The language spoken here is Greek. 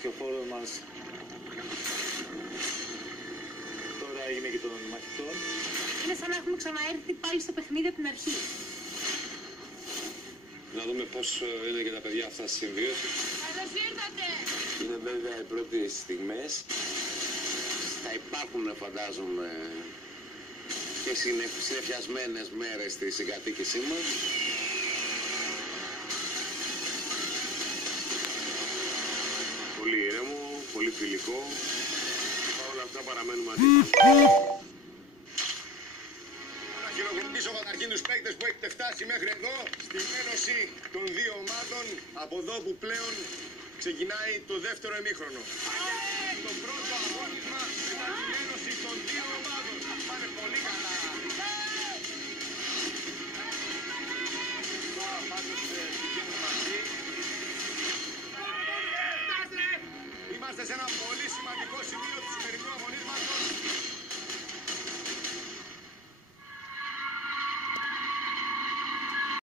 και ο χώρος μας τώρα έγινε και των μαχητών. Είναι σαν να έχουμε ξαναέρθει πάλι στο παιχνίδι από την αρχή. Να δούμε πώς είναι και τα παιδιά αυτά στη συμβίωση. Καλώς ήρθατε! Είναι βέβαια οι πρώτες στιγμές. Θα υπάρχουν, φαντάζομαι, και συνεφιασμένες μέρες στη συγκατοίκησή μας. Πολύ ήρεμο, πολύ φιλικό. Παρ' όλα αυτά παραμένουμε μαζί. Να χειροκροτήσω καταρχήν τους παίκτες που έχετε φτάσει μέχρι εδώ, στην ένωση των δύο ομάδων, από εδώ που πλέον ξεκινάει το δεύτερο ημίχρονο. Το πρώτο αγώνισμα μετά την ένωση των δύο ομάδων. Πάνε πολύ καλά. Τώρα πάντως πηγαίνουν μαζί. Είμαστε σε ένα πολύ σημαντικό σημείο της